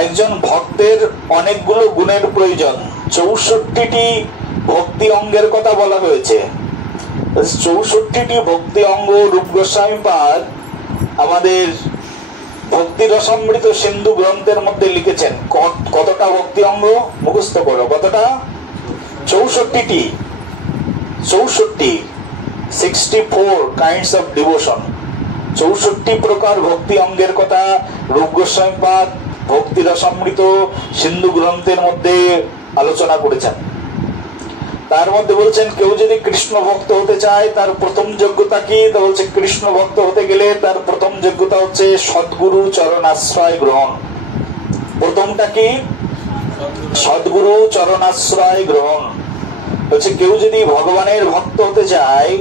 একজন ভক্তের অনেকগুলো গুণের প্রয়োজন। 64টি ভক্তি অঙ্গের কথা বলা হয়েছে। 64টি ভক্তি অঙ্গ রূপ গোস্বামী পাদ আমাদের ভক্তি রসামৃত সিন্ধু গ্রন্থের মধ্যে লিখেছেন। কতটা ভক্তি অঙ্গ মুখস্থ করো, কতটা? 64টি। 64 কাইন্ডস অফ ডিভোশন। 64 প্রকার ভক্তি অঙ্গের কথা রূপ গোস্বামী পাদ ভক্তি রসামৃত সিন্ধু গ্রন্থের মধ্যে আলোচনা করেছেন। তার মধ্যে বলছেন কেউ যদি কৃষ্ণ ভক্ত হতে চায় তার প্রথম যোগ্যতা কি? তা বলছে কৃষ্ণ ভক্ত হতে গেলে তার প্রথম যোগ্যতা হচ্ছে সদ্গুরু চরণ আশ্রয় গ্রহণ। প্রথমটা কি? সদ্গুরু চরণ আশ্রয় গ্রহণ। বলছে কেউ যদি ভগবানের ভক্ত হতে চায়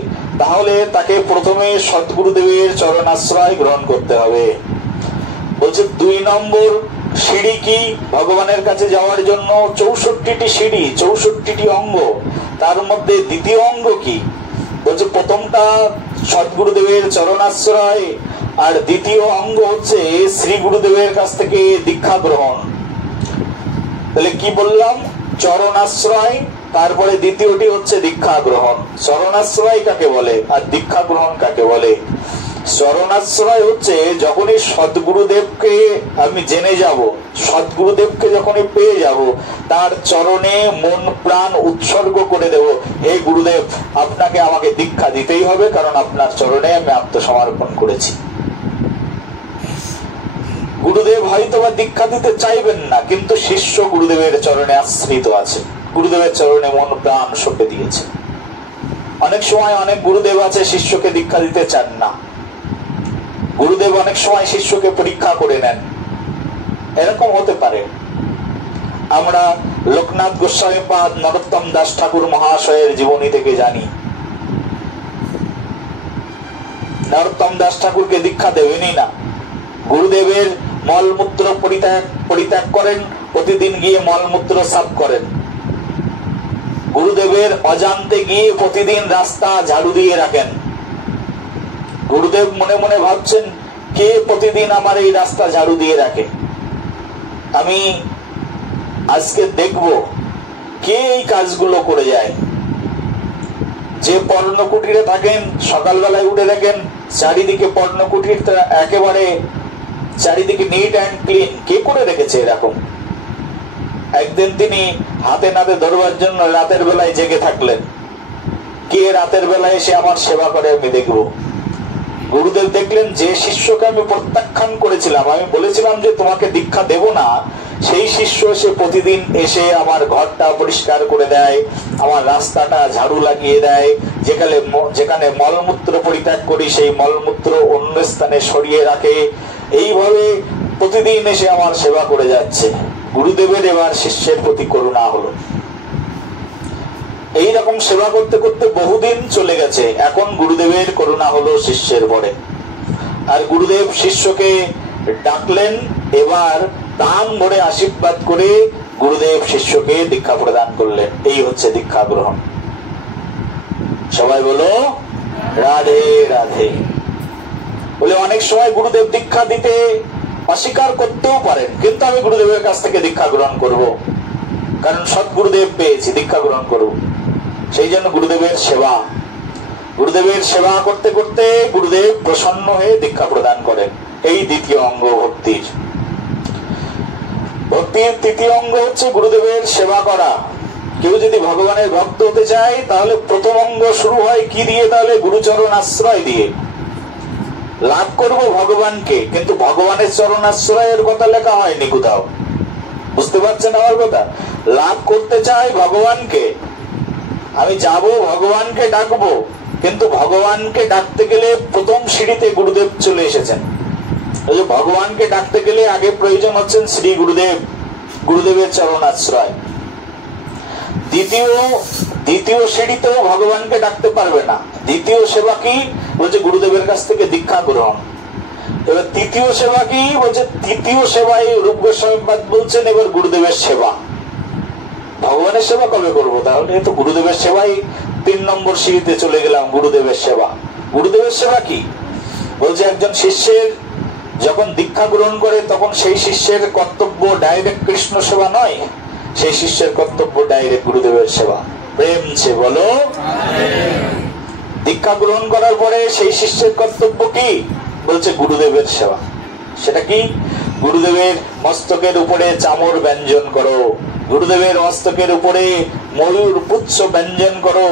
তাহলে তাকে প্রথমে সদ্গুরুদেবের চরণ আশ্রয় গ্রহণ করতে হবে। বলছে 2 নম্বর সিঁড়ি কি ভগবানের কাছে যাওয়ার জন্য? 64টি সিঁড়ি, 64টি অঙ্গ, তার মধ্যে দ্বিতীয় অঙ্গ কি? বলছে প্রথমটা সদ্গুরুদেবের চরণাশ্রয়, আর দ্বিতীয় অঙ্গ হচ্ছে শ্রী গুরুদেবের কাছ থেকে দীক্ষা গ্রহণ। তাহলে কি বললাম? চরণাশ্রয়, তারপরে দ্বিতীয়টি হচ্ছে দীক্ষা গ্রহণ। চরণাশ্রয় কাকে বলে আর দীক্ষা গ্রহণ কাকে বলে? চরণাশ্রয় হচ্ছে যখনই সদ্গুরুদেবকে আমি জেনে যাব, সদ্গুরুদেবকে যখনই পেয়ে যাব, তার চরণে মন প্রাণ উৎসর্গ করে দেব। হে গুরুদেব, আপনাকে আমাকে দীক্ষা দিতেই হবে, কারণ আপনার চরণে আমি আত্মসমর্পণ করেছি। গুরুদেব হয়তো বা দীক্ষা দিতে চাইবেন না, কিন্তু শিষ্য গুরুদেবের চরণে আশ্রিত আছে, গুরুদেবের চরণে মন প্রাণ সঁপে দিয়েছে। অনেক সময় অনেক গুরুদেব আছে শিষ্যকে দীক্ষা দিতে চান না। গুরুদেব অনেক সময় শিষ্যকে পরীক্ষা করে নেন, এরকম হতে পারে। আমরা লোকনাথ গোস্বামী পাদ নরোত্তম দাস ঠাকুর মহাশয়ের জীবনী থেকে জানি নরোত্তম দাস ঠাকুরকে দীক্ষা দেবেনই না। গুরুদেবের মলমূত্র পরিত্যাগ করেন, প্রতিদিন গিয়ে মলমূত্র সাফ করেন। গুরুদেবের অজান্তে গিয়ে প্রতিদিন রাস্তা ঝাড়ু দিয়ে রাখেন। গুরুদেব মনে মনে ভাবছেন, কে প্রতিদিন আমার এই রাস্তা ঝাড়ু দিয়ে রাখে? আমি আজকে দেখব কে এই কাজগুলো করে যায়। যে পর্ণকুটিরে থাকেন, সকালবেলায় উঠে দেখেন চারিদিকে পর্ণকুটির একেবারে চারিদিকে নিট অ্যান্ড ক্লিন, কে করে রেখেছে এরকম? একদিন তিনি হাতে নাতে ধরবার জন্য রাতের বেলায় জেগে থাকলেন। কে রাতের বেলায় এসে আমার সেবা করে আমি দেখব। গুরুদেব দেখলেন যে শিষ্যকে আমি প্রত্যাখ্যান করেছিলাম, আমি বলেছিলাম যে তোমাকে দীক্ষা দেব না, সেই শিষ্য এসে প্রতিদিন এসে আমার ঘরটা পরিষ্কার করে দেয়, আমার রাস্তাটা ঝাড়ু লাগিয়ে দেয়, যেখানে মলমূত্র পরিত্যাগ করি সেই মলমূত্র অন্য স্থানে সরিয়ে রাখে। এইভাবে প্রতিদিন এসে আমার সেবা করে যাচ্ছে। গুরুদেবের এবার শিষ্যের প্রতি করুণা হলো। এইরকম সেবা করতে করতে বহুদিন চলে গেছে। এখন গুরুদেবের করুণা হলো শিষ্যের পরে। আর গুরুদেব শিষ্যকে ডাকলেন, এবার দাম ভরে আশীর্বাদ করে গুরুদেব শিষ্যকে দীক্ষা প্রদান করলেন। এই হচ্ছে দীক্ষা গ্রহণ। সবাই বলো রাধে রাধে। বলে অনেক সময় গুরুদেব দীক্ষা দিতে অস্বীকার করতেও পারেন, কিন্তু আমি গুরুদেবের কাছ থেকে দীক্ষা গ্রহণ করব, কারণ সৎগুরুদেব পেয়েছি, দীক্ষা গ্রহণ করব। সেই জন্য গুরুদেবের সেবা, গুরুদেবের সেবা করতে করতে গুরুদেব প্রসন্ন হয়ে দীক্ষা প্রদান করেন। এই দ্বিতীয় অঙ্গ ভক্তির। ভক্তির তৃতীয় অঙ্গ হচ্ছে গুরুদেবের সেবা করা। কেউ যদি ভগবানের ভক্ত হতে চায় তাহলে প্রথম অঙ্গ শুরু হয় কি দিয়ে? তাহলে গুরুচরণ আশ্রয় দিয়ে। লাভ করব ভগবানকে, কিন্তু ভগবানের চরণ আশ্রয়ের কথা লেখা হয়নি কোথাও। বুঝতে পারছেন আমার কথা? লাভ করতে চাই ভগবানকে, আমি যাব ভগবানকে ডাকবো, কিন্তু ভগবানকে ডাকতে গেলে প্রথম সিঁড়িতে গুরুদেব চলে এসেছেন। ভগবানকে ডাকতে গেলে আগে প্রয়োজন হচ্ছেন শ্রী গুরুদেব, গুরুদেবের চরণ আশ্রয়। দ্বিতীয় সিঁড়িতেও ভগবানকে ডাকতে পারবে না। দ্বিতীয় সেবা কি? বলছে গুরুদেবের কাছ থেকে দীক্ষা গ্রহণ। এবার তৃতীয় সেবা কি? বলছে তৃতীয় সেবায় রূপ গোস্বামী পাদ বলছেন এবার গুরুদেবের সেবা। ভগবানের সেবা কবে করবো? তাহলে তো গুরুদেবের সেবাই 3 নম্বর সিঁড়িতে চলে গেলাম। গুরুদেবের সেবা। গুরুদেবের সেবা কি? বলছে একজন শিষ্যের যখন দীক্ষা গ্রহণ করে তখন সেই শিষ্যের কর্তব্য ডাইরেক্ট কৃষ্ণ সেবা নয়, সেই শিষ্যের কর্তব্য ডাইরেক্ট গুরুদেবের সেবা। প্রেম সে বলো। দীক্ষা গ্রহণ করার পরে সেই শিষ্যের কর্তব্য কি? বলছে গুরুদেবের সেবা। সেটা কি? গুরুদেবের মস্তকের উপরে চামর ব্যঞ্জন করো, গুরুদেবের মস্তকের উপরে ময়ূর পুচ্ছ ব্যঞ্জন করো,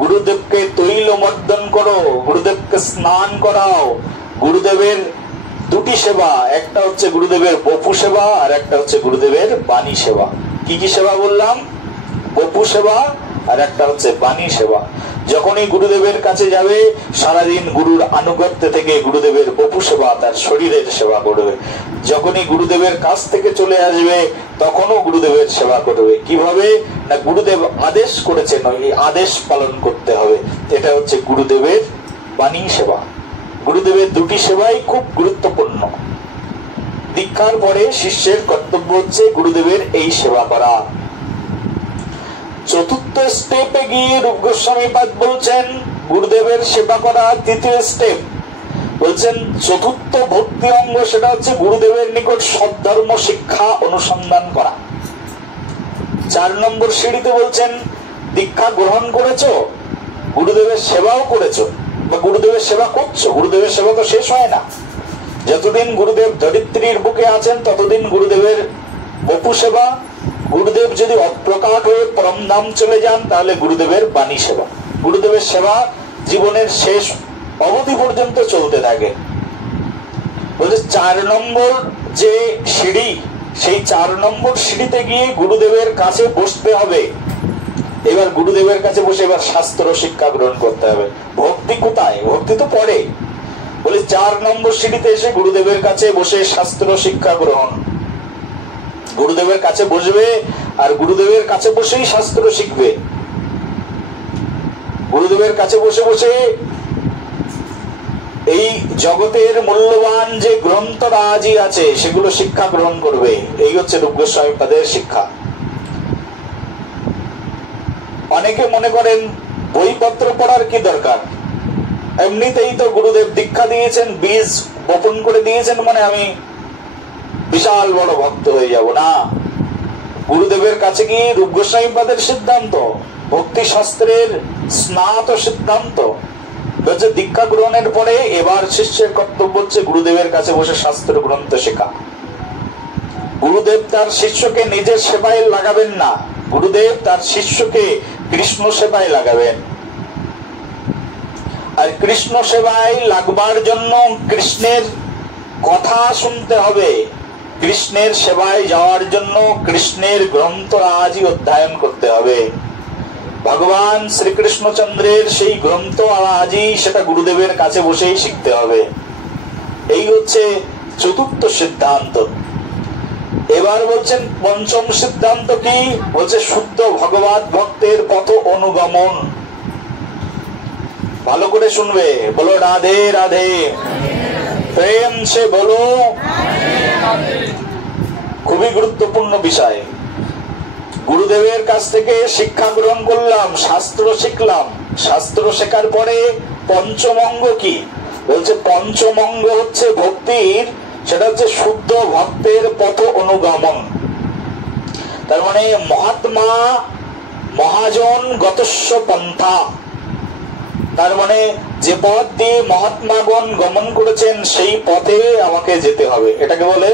গুরুদেবকে তৈল মর্দন করো, গুরুদেবকে স্নান করাও। গুরুদেবের দুটি সেবা, একটা হচ্ছে গুরুদেবের বপু সেবা আর একটা হচ্ছে গুরুদেবের বাণী সেবা। কি কি সেবা বললাম? বপু সেবা আর একটা হচ্ছে বাণী সেবা। যখনই গুরুদেবের কাছে যাবে সারাদিন গুরুর আনুগত্য থেকে গুরুদেবের বপু সেবা, তার শরীরের সেবা করবে। যখনই গুরুদেবের কাছ থেকে চলে আসবে তখনও গুরুদেবের সেবা করবে। কিভাবে না, গুরুদেব আদেশ করেছেন, এই আদেশ পালন করতে হবে। এটা হচ্ছে গুরুদেবের বাণী সেবা। গুরুদেবের দুটি সেবাই খুব গুরুত্বপূর্ণ। দীক্ষার পরে শিষ্যের কর্তব্য হচ্ছে গুরুদেবের এই সেবা করা। চতুর্থ স্টেপে গিয়ে রূপ গোস্বামী পাদ বলছেন গুরুদেবের সেবা করা তৃতীয় স্টেপ। বলছেন চতুর্থ ভক্তি অঙ্গ, সেটা হচ্ছে গুরুদেবের নিকট সদ্ধর্ম শিক্ষা অনুসন্ধান করা। 4 নম্বর সিঁড়িতে বলছেন দীক্ষা গ্রহণ করেছো, গুরুদেবের সেবাও করেছো বা গুরুদেবের সেবা করছো। গুরুদেবের সেবা তো শেষ হয় না। যতদিন গুরুদেব ধরিত্রীর বুকে আছেন ততদিন গুরুদেবের বপু সেবা। গুরুদেব যদি অপ্রকাট হয়ে পরমধাম চলে যান তাহলে গুরুদেবের বাণী সেবা। গুরুদেবের সেবা জীবনের শেষ অবধি পর্যন্ত চলতে থাকে। বলছে 4 নম্বর যে সিঁড়ি, সেই 4 নম্বর সিঁড়িতে গিয়ে গুরুদেবের কাছে বসতে হবে। এবার গুরুদেবের কাছে বসে এবার শাস্ত্র শিক্ষা গ্রহণ করতে হবে। ভক্তি কোথায়? ভক্তি তো পরে। বলে 4 নম্বর সিঁড়িতে এসে গুরুদেবের কাছে বসে শাস্ত্র শিক্ষা গ্রহণ। গুরুদেবের কাছে বসবে আর গুরুদেবের কাছে বসেই শাস্ত্র শিখবে। গুরুদেবের কাছে বসে বসে এই জগতের মূল্যবান যে গ্রন্থরাজি আছে সেগুলো শিক্ষা গ্রহণ করবে। এই হচ্ছে রূপ গোস্বামী পাদের শিক্ষা। অনেকে মনে করেন বইপত্র পড়ার কি দরকার, এমনিতেই তো গুরুদেব দীক্ষা দিয়েছেন, বীজ বপন করে দিয়েছেন, মানে আমি বিশাল বড় ভক্ত হয়ে যাব। না, গুরুদেবের কাছে কি রূপ গোস্বামী পাদের সিদ্ধান্ত, ভক্তি শাস্ত্রের স্নাত সিদ্ধান্ত। দীক্ষা গ্রহণের পরে এবার শিষ্যের কর্তব্য হচ্ছে গুরুদেবের কাছে বসে শাস্ত্র গ্রন্থ শেখা। গুরুদেব তার শিষ্যকে নিজের সেবায় লাগাবেন না, গুরুদেব তার শিষ্যকে কৃষ্ণ সেবায় লাগাবেন। আর কৃষ্ণ সেবায় লাগবার জন্য কৃষ্ণের কথা শুনতে হবে। কৃষ্ণের সেবায় যাওয়ার জন্য কৃষ্ণের গ্রন্থরাজি অধ্যয়ন করতে হবে। ভগবান শ্রীকৃষ্ণচন্দ্রের সেই গ্রন্থরাজি সেটা গুরুদেবের কাছে বসেই শিখতে হবে। এই হচ্ছে চতুর্থ সিদ্ধান্ত। এবার বলছেন পঞ্চম সিদ্ধান্ত কি? বলছে শুদ্ধ ভগবত ভক্তের পথ অনুগমন। ভালো করে শুনবে, বলো রাধে রাধে, প্রেম সে বলো। খুবই গুরুত্বপূর্ণ বিষয়। গুরুদেবের কাছ থেকে শিক্ষা গ্রহণ করলাম, শাস্ত্র শিখলাম। শাস্ত্র শেখার পরে পঞ্চম অঙ্গ কি? বলছে পঞ্চম অঙ্গ হচ্ছে ভক্তির, সেটা হচ্ছে শুদ্ধ ভক্তের পথ অনুগমন। তার মানে মহাত্মা মহাজন গতস্য পন্থা। তার মানে যে পথ দিয়ে মহাত্মাগণ গমন করেছেন সেই পথে আমাকে যেতে হবে। এটাকে বলে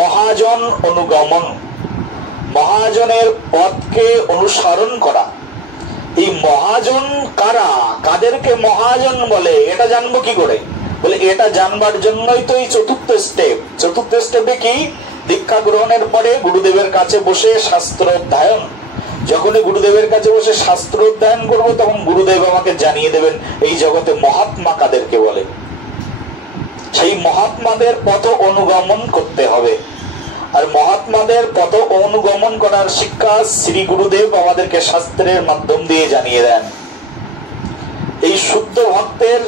মহাজন অনুগমন। মহাজনের পথকে অনুসরণ করা। এই মহাজন কারা, কাদেরকে মহাজন বলে এটা জানবো কি করে? বলে এটা জানবার জন্যই তো এই চতুর্থ স্টেপ। চতুর্থ স্টেপে কি? দীক্ষা গ্রহণের পরে গুরুদেবের কাছে বসে শাস্ত্র অধ্যয়ন। যখনই গুরুদেবের কাছে বসে শাস্ত্র অধ্যয়ন করবো তখন গুরুদেব আমাকে জানিয়ে দেবেন এই জগতে মহাত্মা কাদেরকে বলে। সেই মহাত্মাদের পথ অনুগমন করতে হবে। আর মহাত্মাদের পথ অনুগমন করার শিক্ষা শ্রী গুরুদেব আমাদেরকে শাস্ত্রের মাধ্যম দিয়ে জানিয়ে দেন। এই শুদ্ধ ভক্তের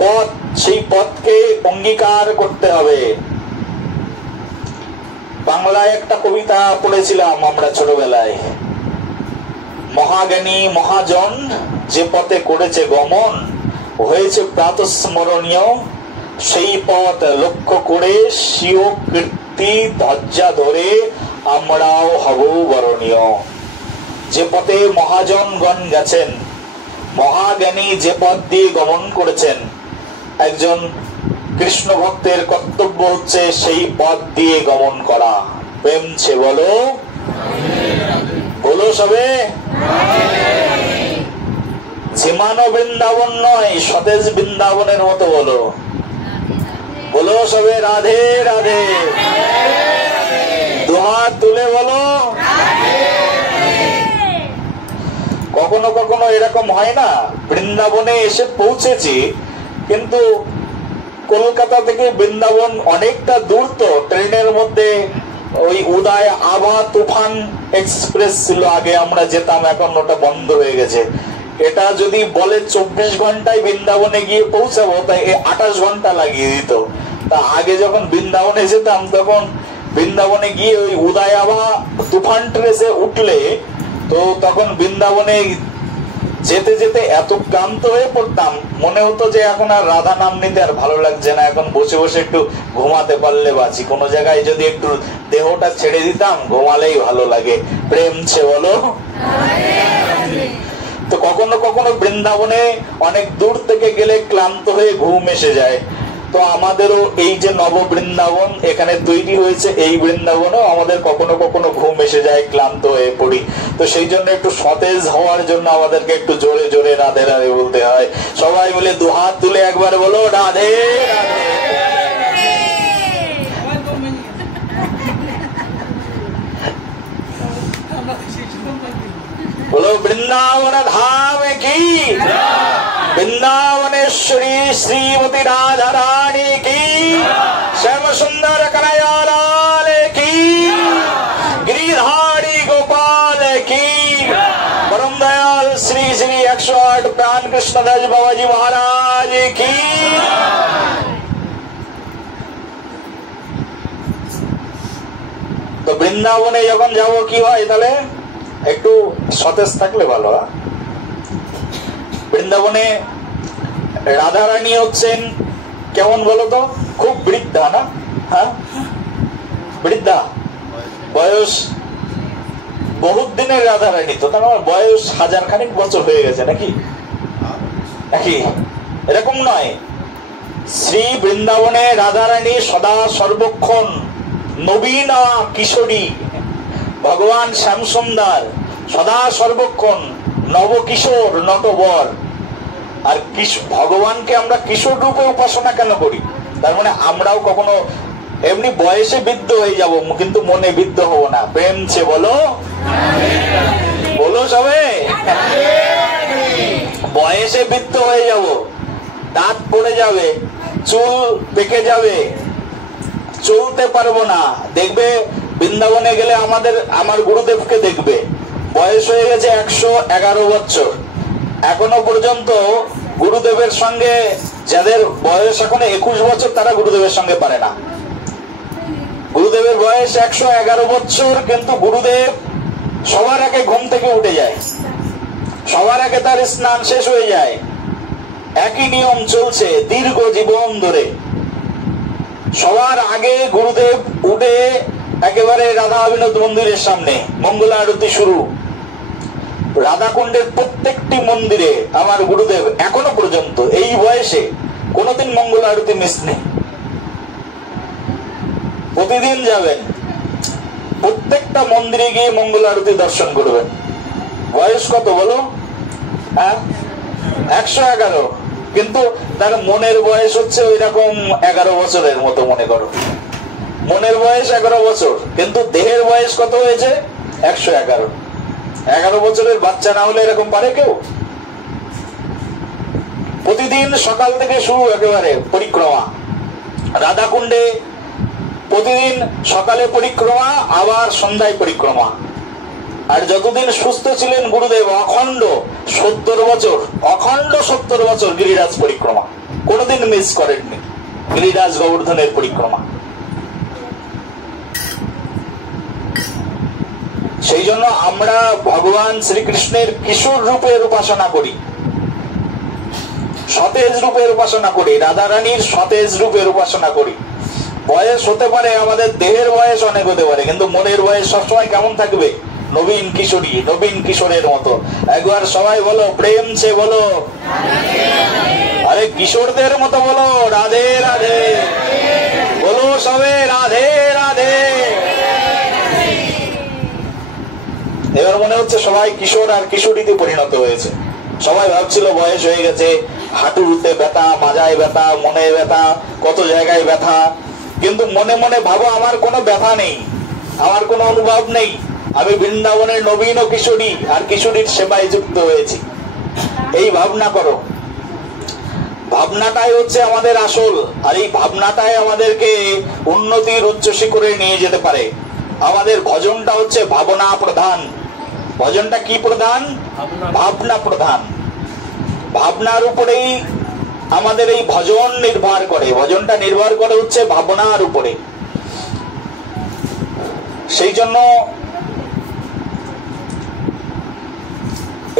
পথ, সেই পথকে অঙ্গীকার করতে হবে। বাংলায় একটা কবিতা পড়েছিলাম আমরা ছোটবেলায়। মহাজ্ঞানী মহাজন যে পথে করেছে গমন, হয়েছে প্রাতঃস্মরণীয় সেই পথ লক্ষ্য করে স্বীয় কীর্তি ধ্বজা ধরে আমরাও হব বরণীয়। যে পথে মহাজনগণ গেছেন, মহাজ্ঞানী যে পথ দিয়ে গমন করেছেন, একজন কৃষ্ণ ভক্তের কর্তব্য হচ্ছে সেই পথ দিয়ে গমন করা। প্রেমছে বলো, বলো সবে। ঝিমানো বৃন্দাবন নয়, সতেজ বৃন্দাবনের মতো বলো, বলো সবে রাধে রাধে। দুহাত তুলে বলো। কখনো কখনো এরকম হয় না, বৃন্দাবনে এসে পৌঁছেছি, কিন্তু কলকাতা থেকে বৃন্দাবন অনেকটা দূর, তো ট্রেনের মধ্যে ওই উদয় আভা তুফান এক্সপ্রেস ছিল আগে, আমরা যেতাম, এখন ওটা বন্ধ হয়ে গেছে। এটা যদি বলে 24 ঘন্টায় বৃন্দাবনে গিয়ে পৌঁছাবো, তাই 28 ঘন্টা লাগিয়ে দিত। তা আগে যখন বৃন্দাবনে যেতাম, তখন বৃন্দাবনে গিয়ে ওই উদয় আভা তুফান ট্রেসে উঠলে তো তখন বৃন্দাবনে যেতে যেতে এত ক্লান্ত হয়ে পড়তাম, মনে হতো যে এখন আর রাধা নাম নিতে আর ভালো লাগছে না, এখন বসে বসে একটু ঘুমাতে পারলে বাঁচি। কোনো জায়গায় যদি একটু দেহটা ছেড়ে দিতাম, ঘুমালেই ভালো লাগে। প্রেমছে বলো। তো কখনো কখনো বৃন্দাবনে অনেক দূর থেকে গেলে ক্লান্ত হয়ে ঘুম এসে যায়। তো আমাদেরও এই যে নব বৃন্দাবন এখানে তৈরি হয়েছে, এই বৃন্দাবনও আমাদের কখনো কখনো ঘুম এসে যায়, ক্লান্ত হয়ে পড়ি। তো সেই জন্য একটু সতেজ হওয়ার জন্য আমাদেরকে একটু জোরে জোরে রাধে রাধে বলতে হয়। সবাই মিলে দুহাত তুলে একবার বলো রাধে রাধে। बोलो वृंदावन धाम की, वृंदावनेश्वरी श्रीमती राधा रानी की, श्याम सुंदर कन्हैया लाल की, गिरिधारी गोपाल की, परम दयाल श्री श्री 108 प्राण कृष्णदास बाबाजी महाराज की। তো বৃন্দাবনে যখন যাবো কি হয়, তাহলে একটু সতেজ থাকলে ভালো। বৃন্দাবনে রাধারানী হচ্ছেন কেমন বলো তো, খুব বৃদ্ধা না? হ্যাঁ, বৃদ্ধা, বয়স বহুত দিনের রাধারানী, তো তার বয়স 1000 খানিক বছর হয়ে গেছে নাকি? নাকি এরকম নয়। শ্রী বৃন্দাবনে রাধারানী সদা সর্বক্ষণ নবীনা কিশোরী, ভগবান শ্যামসুন্দর সদা সর্বক্ষণ নবকিশোর নটবর। আর ভগবানকে আমরা কিশোর রূপে উপাসনা কেন করি? তার মানে আমরাও কখনো এমনি বয়সে বৃদ্ধ হয়ে যাব, কিন্তু মনে বৃদ্ধ হব না। প্রেমছে বলো, বলো সবে। বয়সে বৃদ্ধ হয়ে যাব, দাঁত পড়ে যাবে, চুল পেকে যাবে, চলতে পারবো না। দেখবে বৃন্দাবনে গেলে আমার গুরুদেবকে দেখবে, বয়স হয়ে গেছে 111 বছর। এখনো পর্যন্ত গুরুদেবের সঙ্গে, যাদের বয়স এখনো 21 বছর, তারা গুরুদেবের সঙ্গে পারে না। গুরুদেবের বয়স 111 বছর, কিন্তু গুরুদেব সবার আগে ঘুম থেকে উঠে যায়, সবার আগে তার স্নান শেষ হয়ে যায়। একই নিয়ম চলছে দীর্ঘ জীবন ধরে। সবার আগে গুরুদেব উঠে একেবারে রাধা বিনোদ মন্দিরের সামনে মঙ্গল আরতি শুরু। রাধাকুণ্ডের প্রত্যেকটি মন্দিরে আমার গুরুদেব এখনো পর্যন্ত এই বয়সে কোনোদিন মঙ্গল আরতি মিস নেই, প্রতিদিন যাবেন, প্রত্যেকটা মন্দিরে গিয়ে মঙ্গল আরতি দর্শন করবেন। বয়স কত বলো? হ্যাঁ, 111, কিন্তু তার মনের বয়স হচ্ছে ওই রকম 11 বছরের মতো। মনে করো মনের বয়স 11 বছর, কিন্তু দেহের বয়স কত হয়েছে? 111। 11 বছরের বাচ্চা না হলে এরকম পারে কেউ? প্রতিদিন সকাল থেকে শুরু একেবারে পরিক্রমা রাধাকুণ্ডে, প্রতিদিন সকালে পরিক্রমা, আবার সন্ধ্যায় পরিক্রমা। আর যতদিন সুস্থ ছিলেন গুরুদেব, অখণ্ড 70 বছর, অখণ্ড 70 বছর গিরিরাজ পরিক্রমা, কোনোদিন মিস করেননি গিরিরাজ গোবর্ধনের পরিক্রমা। সেই জন্য আমরা ভগবান শ্রীকৃষ্ণের কিশোর রূপের উপাসনা করি। সতেজ রূপের উপাসনা করি, রাধা রানীর সতেজ রূপের উপাসনা করি। বয়স হতে পারে, আমাদের দেহের বয়স অনেক হতে পারে, কিন্তু মনের বয়স সবসময় কেমন থাকবে? নবীন কিশোরী, নবীন কিশোরের মতো। একবার সবাই বলো, প্রেম সে বলো, আরে কিশোরদের মতো বলো, রাধে রাধে বলো সবে, রাধে রাধে। এবার মনে হচ্ছে সবাই কিশোর আর কিশোরীতে পরিণত হয়েছে। সবাই ভাবছিল বয়স হয়ে গেছে, হাঁটুতে ব্যথা, মাজায় ব্যথা, মনে ব্যথা, কত জায়গায় ব্যথা। কিন্তু মনে মনে ভাবো, আমার কোনো ব্যথা নেই, আমার কোনো অনুভব নেই, আমি বৃন্দাবনের নবীন ও কিশোরী আর কিশোরীর সেবায় যুক্ত হয়েছি। এই ভাবনা করো। ভাবনাটাই হচ্ছে আমাদের আসল, আর এই ভাবনাটাই আমাদেরকে উন্নতির উচ্চ শিখরে নিয়ে যেতে পারে। আমাদের ভজনটা হচ্ছে ভাবনা প্রধান। ভজনটা কি প্রধান? ভাবনা প্রধান। ভাবনার উপরেই আমাদের এই ভজন নির্ভর করে। ভজনটা নির্ভর করে হচ্ছে ভাবনার উপরে। সেই জন্য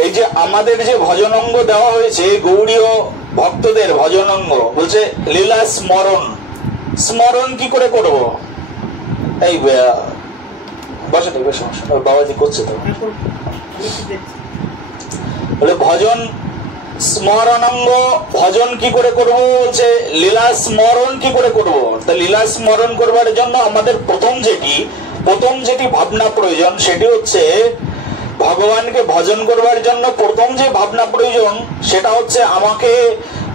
এই যে আমাদের যে ভজনঙ্গ দেওয়া হয়েছে, গৌড়ীয় ভক্তদের ভজনঙ্গ বলছে লীলা স্মরণ। স্মরণ কি করে করবো? এই বসে বাবাজি করছে তো, ভজন স্মরণাঙ্গ। ভজন কি করে করবো বলছে, লীলা স্মরণ কি করে করবো। তা লীলা স্মরণ করবার জন্য আমাদের প্রথম যেটি ভাবনা প্রয়োজন, সেটি হচ্ছে ভগবানকে ভজন করবার জন্য প্রথম যে ভাবনা প্রয়োজন, সেটা হচ্ছে আমাকে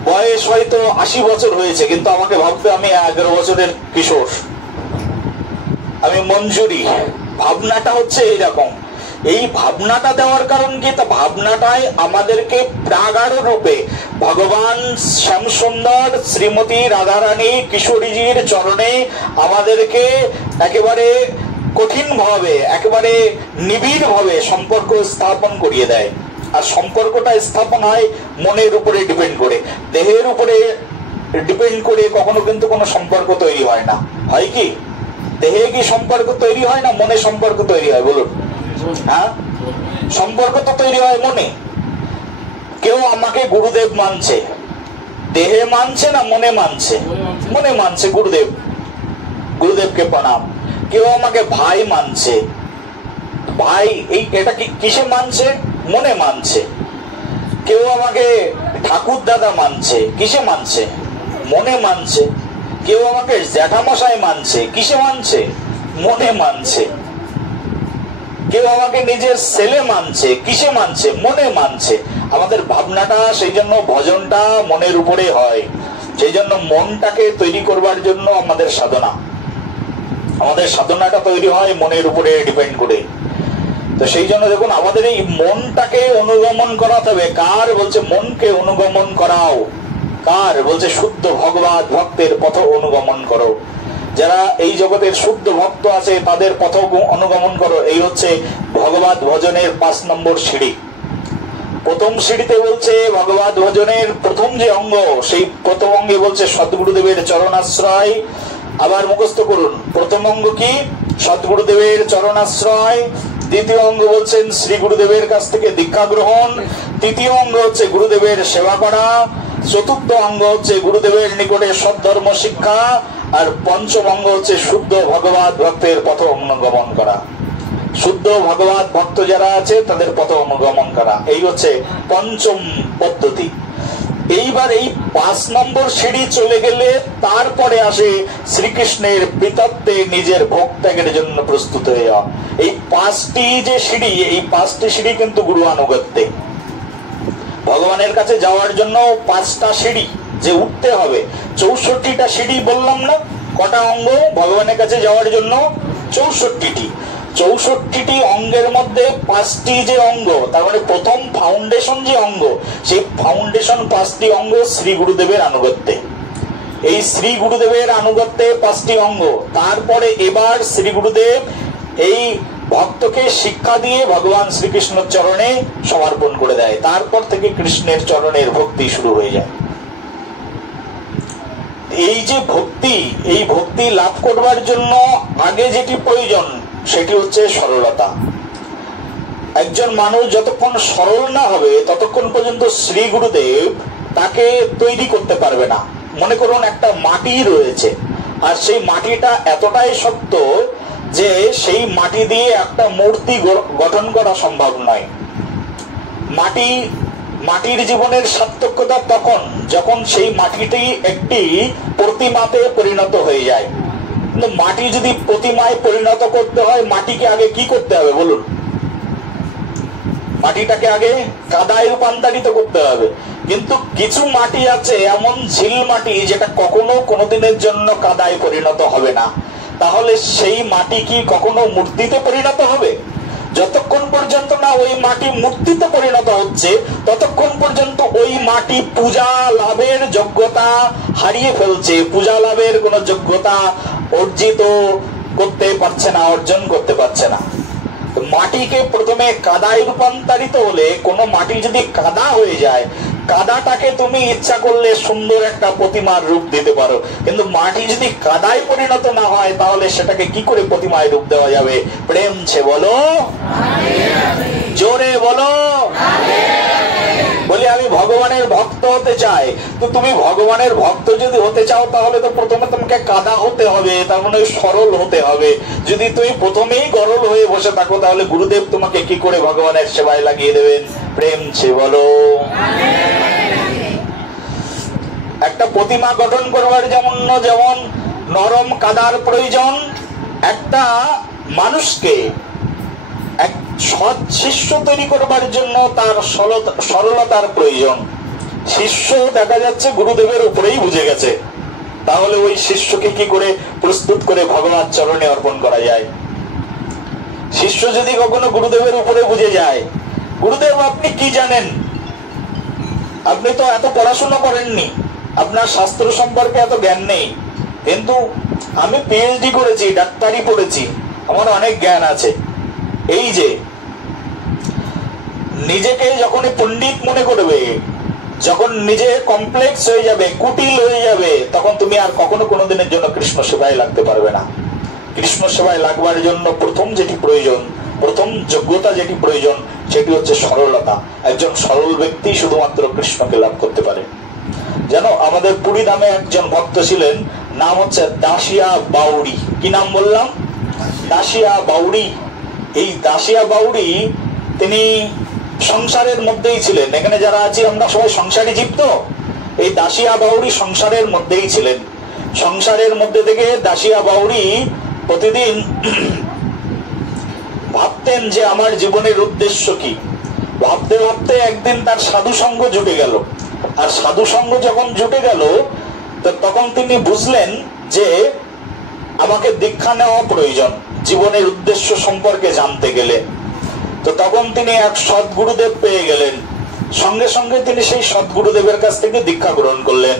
বয়স হয়তো 80 বছর হয়েছে, কিন্তু আমাকে ভাবতে আমি 11 বছরের কিশোর, আমি মঞ্জুরি। ভাবনাটা হচ্ছে এইরকম। এই ভাবনাটা দেওয়ার কারণ কি? তা ভাবনাটাই আমাদেরকে প্রাগাঢ় রূপে ভগবান শ্যামসুন্দর শ্রীমতী রাধারানী কিশোরীজির চরণে আমাদেরকে একেবারে কঠিন ভাবে, একেবারে নিবিড় ভাবে সম্পর্ক স্থাপন করিয়ে দেয়। আর সম্পর্কটা স্থাপন হয় মনের উপরে ডিপেন্ড করে, দেহের উপরে ডিপেন্ড করে কখনো কিন্তু কোনো সম্পর্ক তৈরি হয় না। হয় কি? দেহে কি সম্পর্ক তৈরি হয় না মনে সম্পর্ক তৈরি হয়? বলুন। হ্যাঁ, সম্পর্ক তো তৈরি হয় মনে। কেউ আমাকে গুরুদেব মানছে, দেহে মানছে না মনে মানছে? মনে মানছে, গুরুদেব, গুরুদেবকে প্রণাম। কেউ আমাকে ভাই মানছে, ভাই, এই এটা কিসে মানছে? মনে মানছে। কেউ আমাকে ঠাকুর দাদা মানছে, কিসে মানছে? মনে মানছে। কেউ আমাকে জ্যাঠামশাই মানছে, কিসে মানছে? মনে মানছে। কেউ আমাকে নিজের ছেলে মানছে, কিসে মানছে? মনে মানছে। আমাদের ভাবনাটা, সেই জন্য ভজনটা মনের উপরে হয়। সেই জন্য মনটাকে তৈরি করবার জন্য আমাদের সাধনাটা তৈরি হয় মনের উপরে ডিপেন্ড করে। তো সেই জন্য দেখুন, আমাদের এই মনটাকে অনুগমন করাতে হবে। কার বলছে মনকে অনুগমন করাও? কার বলছে? শুদ্ধ ভগবত ভক্তের পথ অনুগমন করো। যারা এই জগতের শুদ্ধ ভক্ত আছে তাদের পথ অনুগমন করো। এই হচ্ছে ভগবত ভজনের 5 নম্বর সিঁড়ি। প্রথম সিঁড়িতে বলছে ভগবত ভজনের প্রথম যে অঙ্গ, সেই প্রথম অঙ্গে বলছে সদ্গুরুদেবের চরণাশ্রয়। আবার মুখস্থ করুন, প্রথম অঙ্গ কি? সদ্গুরুদেবের চরণাশ্রয়। দ্বিতীয় অঙ্গ বলছেন শ্রী গুরুদেবের কাছ থেকে দীক্ষা গ্রহণ। তৃতীয় অঙ্গ হচ্ছে গুরুদেবের সেবা করা। চতুর্থ অঙ্গ হচ্ছে গুরুদেবের নিকটে সদ্ধর্ম শিক্ষা। আর পঞ্চম অঙ্গ হচ্ছে শুদ্ধ ভগবত ভক্তের পথ অনুগমন করা। শুদ্ধ ভগবত ভক্ত যারা আছে তাদের পথ অনুগমন করা, এই হচ্ছে পঞ্চম পদ্ধতি। এইবার এই 5 নম্বর সিঁড়ি চলে গেলে তারপরে আসে শ্রীকৃষ্ণের বিতত্বে নিজের ভোগ ত্যাগের জন্য প্রস্তুত হয়ে যাওয়া। এই 5টি যে সিঁড়ি, এই 5টি সিঁড়ি কিন্তু গুরু আনুগত্যে। ভগবানের কাছে যাওয়ার জন্য 5টা সিঁড়ি যে উঠতে হবে। 64টা সিঁড়ি বললাম না? কটা অঙ্গ ভগবানের কাছে যাওয়ার জন্য? 64টি। 64টি অঙ্গের মধ্যে 5টি যে অঙ্গ, তার মানে প্রথম ফাউন্ডেশন যে অঙ্গ, সেই ফাউন্ডেশন 5টি অঙ্গ শ্রী গুরুদেবের আনুগত্যে। এই শ্রী গুরুদেবের আনুগত্যে 5টি অঙ্গ। তারপরে এবার শ্রী গুরুদেব এই ভক্তকে শিক্ষা দিয়ে ভগবান শ্রীকৃষ্ণের চরণে সমর্পণ করে দেয়। তারপর থেকে কৃষ্ণের চরণের ভক্তি শুরু হয়ে যায়। এই যে ভক্তি, এই ভক্তি লাভ করবার জন্য আগে যেটি প্রয়োজন সেটি হচ্ছে সরলতা। একজন মানুষ যতক্ষণ সরল না হবে ততক্ষণ পর্যন্ত শ্রী গুরুদেব তাকে তৈরি করতে পারবে না। মনে করুন একটা মাটি রয়েছে, আর সেই মাটিটা এতটাই শক্ত যে সেই মাটি দিয়ে একটা মূর্তি গঠন করা সম্ভব নয়। মাটির জীবনের সার্থকতা তখন যখন সেই মাটিটি একটি প্রতিমাতে পরিণত হয়ে যায়। কিন্তু মাটি যদি প্রতিমায় পরিণত করতে হয়, মাটিকে আগে কি করতে হবে বলুন? মাটিটাকে আগে কাদায় রূপান্তরিত করতে হবে। কিন্তু কিছু মাটি আছে এমন ঝিল মাটি যেটা কখনো কোনোদিনের জন্য কাদায় পরিণত হবে না। তাহলে সেই মাটি কি কখনো মূর্তিতে পরিণত হবে? যতক্ষণ পর্যন্ত না ওই মাটি মূর্তিতে পরিণত হচ্ছে, ততক্ষণ পর্যন্ত ওই মাটি পূজা লাভের যোগ্যতা হারিয়ে ফেলছে, পূজা লাভের কোন যোগ্যতা অর্জিত করতে পারছে না, অর্জন করতে পারছে না। মাটিকে প্রথমে কাদায় রূপান্তরিত হলে, কোনো মাটি যদি কাদা হয়ে যায়, কাদাটাকে তুমি ইচ্ছা করলে সুন্দর একটা প্রতিমার রূপ দিতে পারো, কিন্তু মাটি যদি কাদায় পরিণত না হয় তাহলে সেটাকে কি করে প্রতিমায় রূপ দেওয়া যাবে? প্রেম ছে বলো, জোরে বলো। বলি আমি ভগবানের ভক্ত হতে চাই। তো তুমি ভগবানের ভক্ত যদি হতে চাও তাহলে তো প্রথমে তোমাকে কাদা হতে হবে, তার মানে সরল হতে হবে। যদি তুমি প্রথমেই গরল হয়ে বসে থাকো তাহলে গুরুদেব তোমাকে কি করে ভগবানের সেবায় লাগিয়ে দেবেন? প্রেম ছে বলো। একটা প্রতিমা গঠন করবার যেমন নরম কাদার প্রয়োজন, একটা মানুষকে এক সৎ শিষ্য তৈরি করবার জন্য তার সরলতার প্রয়োজন। শিষ্য দেখা যাচ্ছে গুরুদেবের উপরেই বুঝে গেছে, তাহলে ওই শিষ্যকে কি করে প্রস্তুত করে ভগবান চরণে অর্পণ করা যায়? শিষ্য যদি কখনো গুরুদেবের উপরে বুঝে যায়, গুরুদেব আপনি কি জানেন? আপনি তো এত পড়াশোনা করেননি, আপনার শাস্ত্র সম্পর্কে এত জ্ঞান নেই, কিন্তু আমি পিএইচডি করেছি, ডাক্তারি পড়েছি, আমার অনেক জ্ঞান আছে। এই যে নিজেকে যখনই পণ্ডিত মনে করবে, যখন নিজে কমপ্লেক্স হয়ে যাবে, কুটিল হয়ে যাবে, তখন তুমি আর কখনো কোনোদিনের জন্য কৃষ্ণ সেবায় লাগতে পারবে না। কৃষ্ণ সেবায় লাগবার জন্য প্রথম যেটি প্রয়োজন, প্রথম যোগ্যতা যেটি প্রয়োজন, সেটি হচ্ছে সরলতা। একজন সরল ব্যক্তি শুধুমাত্র কৃষ্ণকে লাভ করতে পারে। যেন আমাদের পুরী ধামে একজন ভক্ত ছিলেন, নাম হচ্ছে দাসিয়া বাউড়ি। কি নাম বললাম? দাসিয়া বাউড়ি। এই দাসিয়া বাউড়ি তিনি সংসারের মধ্যেই ছিলেন। এখানে যারা আছি আমরা সবাই সংসারী জীব। তো এই দাসিয়া বাউড়ি সংসারের মধ্যেই ছিলেন। সংসারের মধ্যে থেকে দাসিয়া বাউড়ি প্রতিদিন ভাবতেন যে আমার জীবনের উদ্দেশ্য কি। ভাবতে ভাবতে একদিন তার সাধু সঙ্গ জুটে গেল। আর সাধু সঙ্গ যখন জুটে গেল, তখন তিনি বুঝলেন যে আমাকে দীক্ষা নেওয়া প্রয়োজন জীবনের উদ্দেশ্য সম্পর্কে জানতে গেলে। তো তখন তিনি এক সদ্গুরুদেব পেয়ে গেলেন। সঙ্গে সঙ্গে তিনি সেই সদ্গুরুদেবের কাছ থেকে দীক্ষা গ্রহণ করলেন।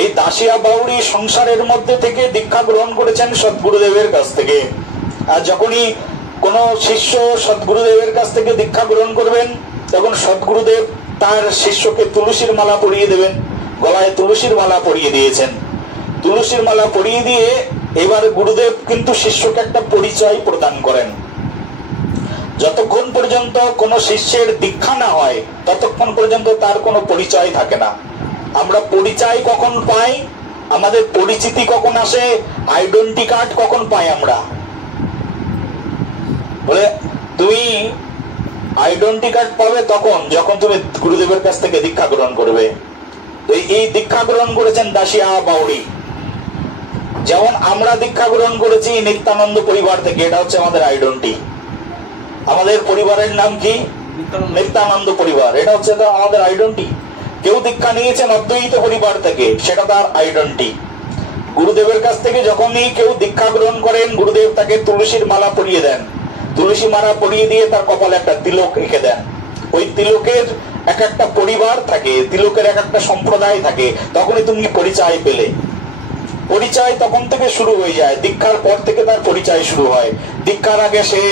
এই দাসিয়া বাউড়ি সংসারের মধ্যে থেকে দীক্ষা গ্রহণ করেছেন সদ্গুরুদেবের কাছ থেকে। আর যখনই কোন শিষ্য সদ্গুরুদেবের কাছ থেকে দীক্ষা গ্রহণ করবেন, তখন সদ্গুরুদেব তার শিষ্যকে তুলসীর মালা পরিয়ে দেবেন। গলায় তুলসীর মালা পরিয়ে দিয়েছেন। তুলসীর মালা পরিয়ে দিয়ে এবার গুরুদেব কিন্তু শিষ্যকে একটা পরিচয় প্রদান করেন। যতক্ষণ পর্যন্ত কোন শিষ্যের দীক্ষা না হয় ততক্ষণ পর্যন্ত তার কোনো পরিচয় থাকে না। আমরা পরিচয় কখন পাই? আমাদের পরিচিতি কখন আসে? আইডেন্টি কার্ড কখন পাই আমরা? বলে তুমি আইডেন্টি কার্ড পাবে তখন যখন তুমি গুরুদেবের কাছ থেকে দীক্ষা গ্রহণ করবে। এই দীক্ষা গ্রহণ করেছেন দাসিয়া বাউড়ি। যেমন আমরা দীক্ষা গ্রহণ করেছি নিত্যানন্দ পরিবার থেকে, এটা হচ্ছে আমাদের আইডেন্টি। আমাদের পরিবারের নাম কি? নিত্যানন্দ পরিবার। এটা হচ্ছে আমাদের আইডেন্টি। কেউ দীক্ষা নিয়েছেন অদ্বৈত পরিবার থেকে, সেটা তার আইডেন্টি। গুরুদেবের কাছ থেকে যখনই কেউ দীক্ষা গ্রহণ করেন, গুরুদেব তাকে তুলসীর মালা পরিয়ে দেন। তুলসী মালা পরিয়ে দিয়ে তার কপালে একটা তিলক রেখে দেন। ওই তিলকের এক একটা পরিবার থাকে, তিলকের এক একটা সম্প্রদায় থাকে। তখনই তুমি পরিচয় পেলে। পরিচয় তখন থেকে শুরু হয়ে যায়। দীক্ষার পর থেকে তার পরিচয় শুরু হয়। দীক্ষার আগে সে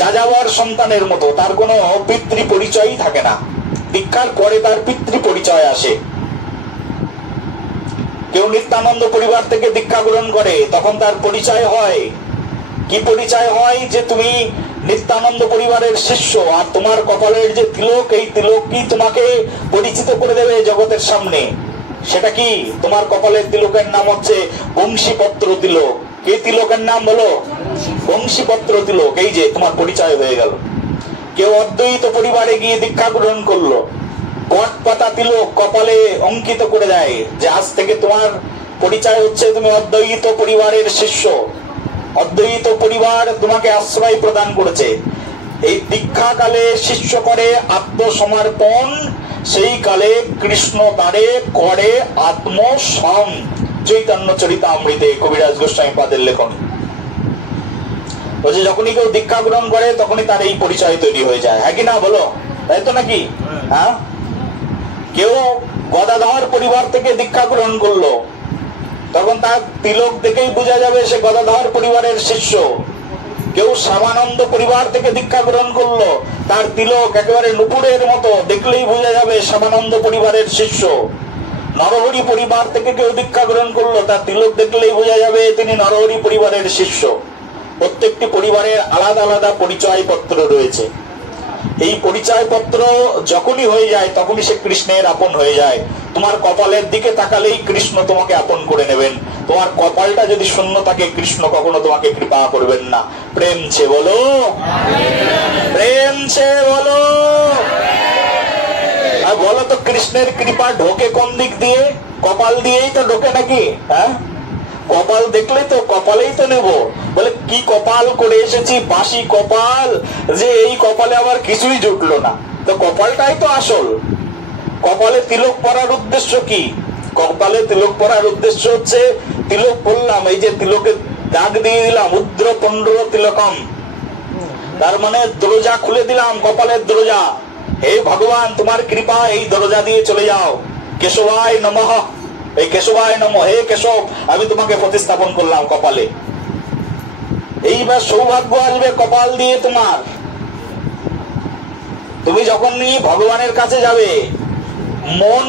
যাযাবর সন্তানের মতো, তার কোনো পিতৃ পরিচয়ই থাকে না। দীক্ষার পরে তার পিতৃ পরিচয় আসে। কেউ নিত্যানন্দ পরিবার থেকে দীক্ষা গ্রহণ করে, তখন তার পরিচয় হয় কি পরিচয় হয় যে তুমি নিত্যানন্দ পরিবারের শিষ্য, আর তোমার কপালের যে তিলক, এই তিলক কি তোমাকে পরিচিত করে দেবে জগতের সামনে। সেটা কি? তোমার কপালের তিলকের নাম হচ্ছে বংশীপত্র তিলক। কি তিলকের নাম বলো? বংশীপত্র তিলক। এই যে তোমার পরিচয় হয়ে গেল। কেউ অদ্বৈত পরিবারে গিয়ে দীক্ষা গ্রহণ করলো, বট পাতা তিলক কপালে অঙ্কিত করে দেয় যে আজ থেকে তোমার পরিচয় হচ্ছে তুমি অদ্বৈত পরিবারের শিষ্য, অদ্বৈত পরিবার তোমাকে আশ্রয় প্রদান করেছে। এই দীক্ষা কালে শিষ্য করে আত্মসমর্পণ, সেই কালে কৃষ্ণ তারে করে আত্মসম। চৈতন্য চরিতামৃতে কবিরাজ গোস্বামী পাদের লেখন বলছে যখনই কেউ দীক্ষা গ্রহণ করে তখনই তার এই পরিচয় তৈরি হয়ে যায়। হ্যাঁ কি না বলো? তাই তো নাকি? হ্যাঁ, কেউ গদাধর পরিবার থেকে দীক্ষা গ্রহণ করলো, তখন তার তিলক দেখেই বোঝা যাবে সে গদাধর পরিবারের শিষ্য। কেউ শ্যামানন্দ পরিবার থেকে দীক্ষা গ্রহণ করলো, তার তিলক একেবারে নুপুরের মতো, দেখলেই বোঝা যাবে শ্যামানন্দ পরিবারের শিষ্য। নরহরি পরিবার থেকে কেউ দীক্ষা গ্রহণ করলো, তার তিলক দেখলেই বোঝা যাবে তিনি নরহরি পরিবারের শিষ্য। প্রত্যেকটি পরিবারের আলাদা আলাদা পরিচয় পত্র রয়েছে। এই পরিচয় পত্র যখনই হয়ে যায় তখনই সে কৃষ্ণের আপন হয়ে যায়। তোমার কপালের দিকে তাকালেই কৃষ্ণ তোমাকে আপন করে নেবেন। তোমার কপালটা যদি শূন্য থাকে কৃষ্ণ কখনো তোমাকে কৃপা করবেন না। প্রেম ছে বলো, প্রেম ছে বলো। আর বলো তো কৃষ্ণের কৃপা ঢোকে কোন দিক দিয়ে? কপাল দিয়েই তো ঢোকে নাকি? হ্যাঁ, কপাল দেখলে তো কপালেই তো নেব। বলে কি কপাল করে এসেছি, বাসি কপাল, যে এই কপালে আবার কিছুই জুটলো না। তো কপালটাই তো আসল। কপালে তিলক পরার উদ্দেশ্য কি? কপালে তিলক পরার উদ্দেশ্য হচ্ছে, তিলক বললাম এই যে তিলকে দাগ দিয়ে দিলাম, উদ্র পন্ড্র তিলকম, তার মানে দরজা খুলে দিলাম, কপালের দরজা। হে ভগবান তোমার কৃপা, এই দরজা দিয়ে চলে যাও। কেশবায় নমঃ, এই কেশবায় নমঃ, হে কেশব আমি তোমাকে প্রতিস্থাপন করলাম কপালে। এইবার সৌভাগ্য আসবে কপাল দিয়ে তোমার। তুমি যখন ভগবানের কাছে যাবে, মন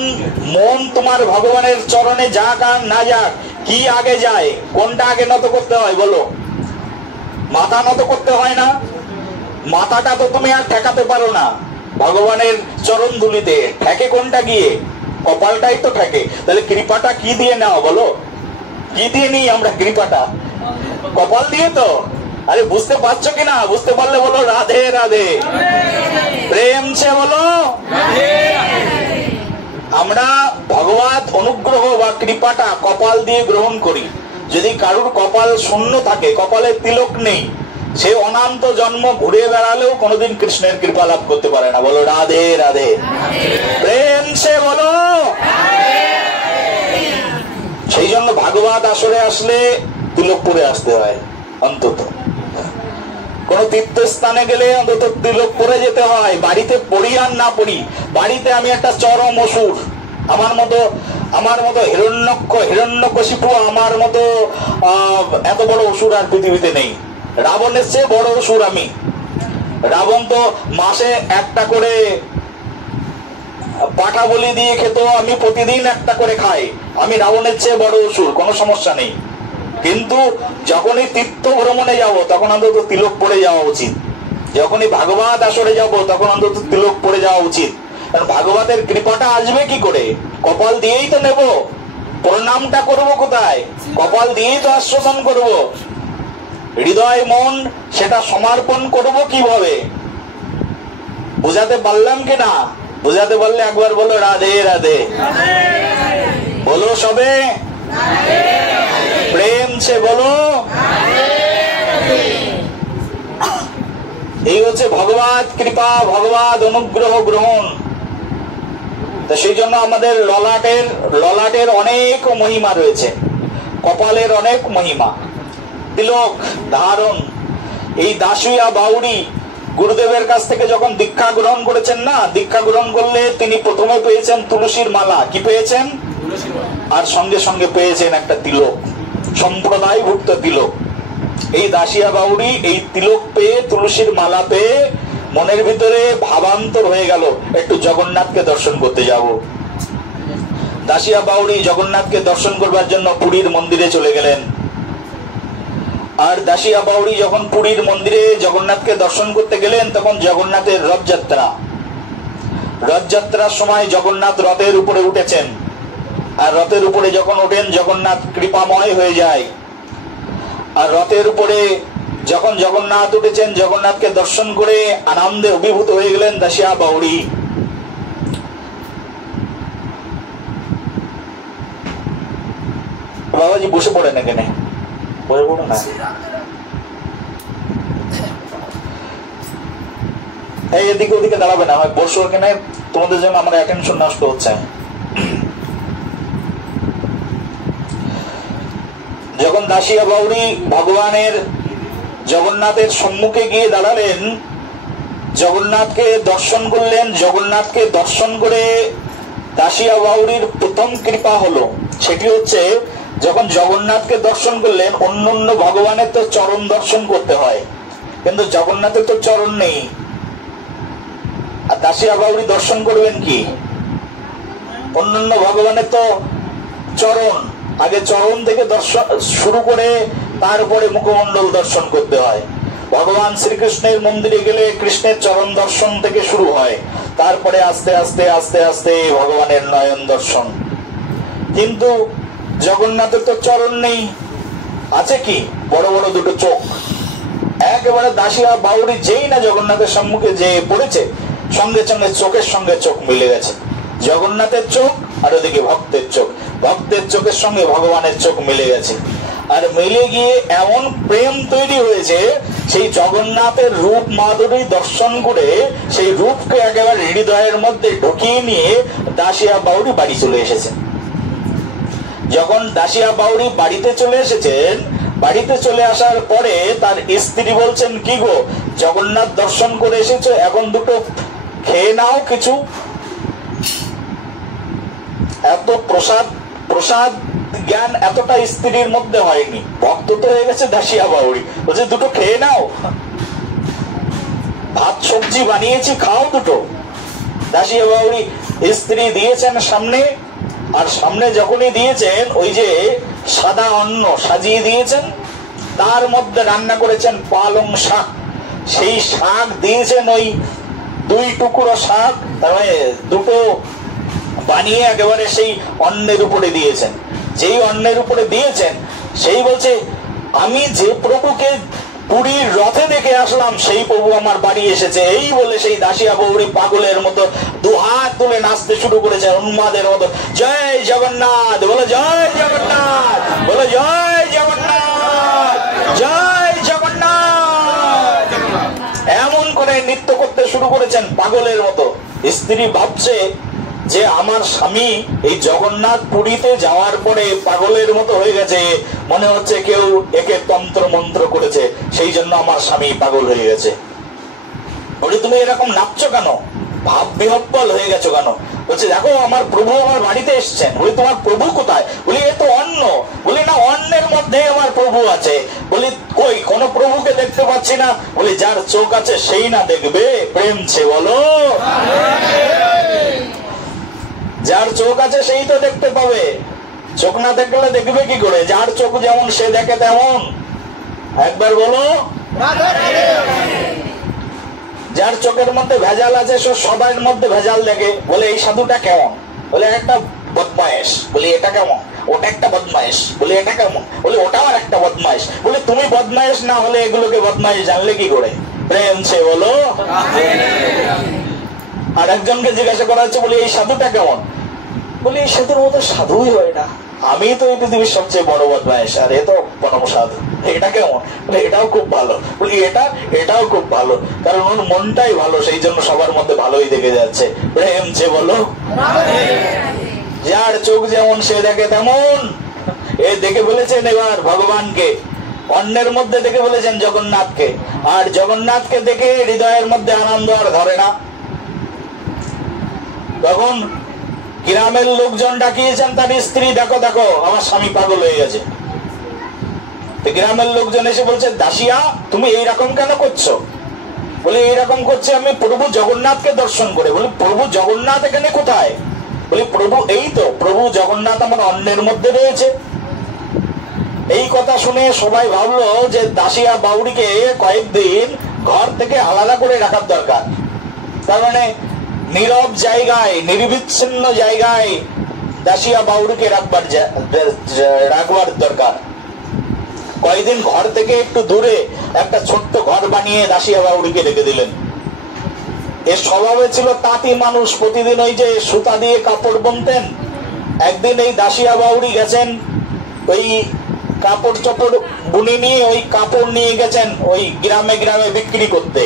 মন তোমার ভগবানের চরণে যাক আর না যাক, কি আগে যায়? কোনটা আগে নত করতে হয় বলো? মাথা নত করতে হয় না? মাথাটা তো তুমি আর ঠেকাতে পারো না ভগবানের চরণ ধুলিতে। ঠেকে কোনটা গিয়ে? কপালটাই তো ঠেকে। তাহলে কৃপাটা কি দিয়ে নাও বলো? কি দিয়ে নিই আমরা কৃপাটা? কপাল দিয়ে তো। আরে বুঝতে পারছো কিনা? বুঝতে পারলে বলো রাধে রাধে, প্রেম সে বলো। আমরা ভগবত অনুগ্রহ বা কৃপাটা কপাল দিয়ে গ্রহণ করি। যদি কারুর কপাল শূন্য থাকে, কপালে তিলক নেই, সে অনন্ত জন্ম ঘুরে বেড়ালেও কোনোদিন কৃষ্ণের কৃপা লাভ করতে পারে না। বলো রাধে রাধে, প্রেম সে বলো। সেই জন্য ভাগবত আসরে আসলে তিলক পরে আসতে হয়। অন্তত কোন তীর্থস্থানে গেলে অন্তত তিলক পরে যেতে হয়। বাড়িতে পড়ি আর না পড়ি, বাড়িতে আমি একটা চরম অসুর, আমার মতো হিরণ্যকশিপু, আমার মতো এত বড় অসুর আর পৃথিবীতে নেই। রাবণের চেয়ে বড় অসুর আমি। রাবণ তো মাসে একটা করে পাঠা বলি দিয়ে খেত, আমি প্রতিদিন একটা করে খাই। আমি রাবণের চেয়ে বড় অসুর, কোনো সমস্যা নেই। কিন্তু যখনই তীর্থ ভ্রমণে যাব তখন অন্তত তিলক পরে যাওয়া উচিত। যখনই ভাগবত আসরে যাব তখন অন্তত তিলক পরে যাওয়া উচিত। কারণ ভাগবতের কৃপাটা আসবে কি করে? কপাল দিয়েই তো নেব। প্রণামটা করবো কোথায়? কপাল দিয়েই তো আস্বাদন করব। হৃদয় মন সেটা সমর্পণ করব কিভাবে? বুঝাতে পারলাম কিনা? বুঝাতে পারলে একবার বলো রাধে রাধে, বলো সবে প্রেম সে বলো। এই হচ্ছে ভগবত কৃপা, ভগবত অনুগ্রহ গ্রহণ। তো সেই জন্য আমাদের ললাটের অনেক মহিমা রয়েছে, কপালের অনেক মহিমা। তিলক ধারণ, এই দাসুয়া বাউরি গুরুদেবের কাছ থেকে যখন দীক্ষা গ্রহণ করেছেন না, দীক্ষা গ্রহণ করলে তিনি প্রথমে পেয়েছেন তুলসীর মালা। কি পেয়েছেন? আর সঙ্গে সঙ্গে পেয়েছেন একটা তিলক, সম্প্রদায়ভুক্ত তিলক। এই দাসিয়া বাউরি এই তিলক পেয়ে, তুলসীর মালা পেয়ে মনের ভিতরে ভাবান্তর হয়ে গেল, একটু জগন্নাথকে দর্শন করতে যাব। দাসিয়া বাউরি জগন্নাথকে দর্শন করবার জন্য পুরীর মন্দিরে চলে গেলেন। আর দাসিয়া বাউরি যখন পুরীর মন্দিরে জগন্নাথকে দর্শন করতে গেলেন, তখন জগন্নাথের রথযাত্রার সময় জগন্নাথ রথের উপরে উঠেছেন। আর রথের উপরে যখন ওঠেন, জগন্নাথ কৃপাময় হয়ে যায়। আর রথের উপরে যখন জগন্নাথ উঠেছেন, জগন্নাথকে দর্শন করে আনন্দে অভিভূত হয়ে গেলেন দাসিয়া বাউরি। বাবাজি বসে পড়েন এখানে, বসে পড়ো না। এই এদিকে ওদিকে দাঁড়াবে না, হয় বসো এখানে, তোমাদের জন্য আমার অ্যাটেনশন নষ্ট হচ্ছে। যখন দাসিয়া বাউরি ভগবানের জগন্নাথের সম্মুখে গিয়ে দাঁড়ালেন, জগন্নাথকে দর্শন করলেন, জগন্নাথকে দর্শন করে দাসিয়া বাউরির প্রথম কৃপা হলো, সেটি হচ্ছে যখন জগন্নাথকে দর্শন করলেন, অন্য ভগবানের তো চরণ দর্শন করতে হয়, কিন্তু জগন্নাথের তো চরণ নেই। আর দাসিয়া বাউরি দর্শন করবেন কি? অন্যান্য ভগবানের তো চরণ, আগে চরণ থেকে দর্শন শুরু করে তারপরে মুখমণ্ডল দর্শন করতে হয়। ভগবান শ্রীকৃষ্ণের মন্দিরে গেলে কৃষ্ণের চরণ দর্শন থেকে শুরু হয়, তারপরে আস্তে আস্তে আস্তে আস্তে ভগবানের নয়ন দর্শন। কিন্তু জগন্নাথের তো চরণ নেই, আছে কি? বড় বড় দুটো চোখ। একেবারে দাসিয়া বাউরি যেই না জগন্নাথের সম্মুখে যে পড়েছে, সঙ্গে সঙ্গে চোখের সঙ্গে চোখ মিলে গেছে। জগন্নাথের চোখ আর ওদিকে ভক্তের চোখ, ভক্তের চোখের সঙ্গে ভগবানের চোখ মিলে গেছে। আর মিলে গিয়ে এমন প্রেম তৈরি হয়েছে, সেই জগন্নাথের রূপ মাধুরী দর্শন করে সেই রূপকে একেবারে হৃদয়ের মধ্যে ঢুকিয়ে নিয়ে দাসিয়া বাউরি বাড়ি চলে এসেছে। যখন দাসিয়া বাউরি বাড়িতে চলে এসেছেন, বাড়িতে চলে আসার পরে তার স্ত্রী বলছেন, কি গো, জগন্নাথ দর্শন করে এসেছো, এখন দুটো খেয়ে নাও কিছু। এত প্রসাদ জ্ঞান এতটা স্ত্রীর মধ্যে হয়নি, ভক্ত তো হয়ে গেছে দাসিয়া বাউরি, বলছে দুটো খেয়ে নাও, ভাত সবজি বানিয়েছি, খাও দুটো। দাসিয়া বাউরি স্ত্রী দিয়েছেন সামনে, আর সামনে যখনই দিয়েছেন, ওই যে সাদা অন্ন সাজিয়ে দিয়েছেন, তার মধ্যে রান্না করেছেন পালং শাক। সেই শাক দিয়েছেন, ওই 2 টুকরো শাক, তার মানে দুটো বানিয়ে একেবারে সেই অন্নের উপরে দিয়েছেন। যেই অন্নের উপরে দিয়েছেন, সেই বলছে, আমি যে প্রভুকে পুরীর রথে দেখে আসলাম, সেই প্রভু আমার বাড়ি এসেছে। এই বলে সেই দাসিয়া বাউরি পাগলের মতো 2 হাত তুলে নাচতে শুরু করেছে, উন্মাদের মতো। জয় জগন্নাথ বলো, জয় জগন্নাথ বলো, জয় জগন্নাথ, জয় জগন্নাথ, এমন করে নৃত্য করতে শুরু করেছেন পাগলের মতো। স্ত্রী ভাবছে যে আমার স্বামী এই জগন্নাথ পুরীতে যাওয়ার পরে পাগলের মতো হয়ে গেছে, মনে হচ্ছে কেউ একে তন্ত্র মন্ত্র করেছে, সেই জন্য আমার স্বামী পাগল হয়ে গেছে। বলি, তুমি এরকম নাচছো কেন, ভাব বিহব্বল হয়ে গেছো কেন? বলছে, দেখো আমার প্রভু আমার বাড়িতে এসছেন। বলি, তোমার প্রভু কোথায়? বলি, এ তো অন্ন। বলি, না, অন্নের মধ্যে আমার প্রভু আছে। বলি, কই, কোন প্রভুকে দেখতে পাচ্ছি না। বলি, যার চোখ আছে সেই না দেখবে, প্রেমছে বলো। যার চোখ আছে সেই তো দেখতে পাবে, চোখ না দেখলে দেখবে কি করে? যার চোখ যেমন সে দেখে তেমন। একবার বলো, যার চোখের মধ্যে ভেজাল আছে সে সবার মধ্যে ভেজাল দেখে। বলে, এই সাধুটা কেমন? বলে, একটা বদমায়েশ। বলি, এটা কেমন? ওটা একটা বদমায়েশ। বলি, এটা কেমন? বলি, ওটাও আর একটা বদমায়েশ। বলি, তুমি বদমায়েশ না হলে এগুলোকে বদমায়েশ জানলে কি করে? প্রেম সে বলো। আর একজনকে জিজ্ঞাসা করা হচ্ছে, বলি, এই সাধুটা কেমন? বলি, এই সাধুর মতো সাধুই হয় না, আমি তো এই পৃথিবীর সবচেয়ে বড় বদমায়েশ, আর এ তো পরম সাধু। এটা কেমন? এটাও খুব ভালো। বলি, এটাও খুব ভালো, কারণ ওর মনটাই ভালো, সেই জন্য সবার মধ্যে ভালোই দেখে যাচ্ছে। প্রেম যে বলো। যার চোখ যেমন সে দেখে তেমন। এ দেখে বলেছেন এবার ভগবানকে, অন্যের মধ্যে দেখে বলেছেন জগন্নাথকে, আর জগন্নাথকে দেখে হৃদয়ের মধ্যে আনন্দ আর ধরে না। তখন গ্রামের লোকজন ডাকিয়েছেন তার স্ত্রী, দেখো দেখো আমার স্বামী পাগল হয়ে গেছে। গ্রামের লোকজন এসে বলছে, দাসিয়া তুমি এইরকম কেন করছো? বলে, এইরকম করছে আমি প্রভু জগন্নাথকে দর্শন করে। বলি, প্রভু জগন্নাথ এখানে কোথায়? বলি, প্রভু এই তো, প্রভু জগন্নাথ আমার অন্নের মধ্যে রয়েছে। এই কথা শুনে সবাই ভাবলো যে দাসিয়া বাউরিকে কয়েকদিন ঘর থেকে আলাদা করে রাখার দরকার। তার মানে নীরব জায়গায়, নির্বিচ্ছিন্ন জায়গায় দাসিয়া বাউরিকে রাখবার দরকার। কয়েকদিন ঘর থেকে একটু দূরে একটা ছোট্ট ঘর বানিয়ে দাসিয়া বাউরিকে রেখে দিলেন। এর স্বভাবে ছিল তাঁতি মানুষ, প্রতিদিন ওই যে সুতা দিয়ে কাপড় বুনতেন। একদিন এই দাসিয়া বাউরি গেছেন ওই কাপড় চোপড় বুনে নিয়ে, ওই কাপড় নিয়ে গেছেন ওই গ্রামে গ্রামে বিক্রি করতে।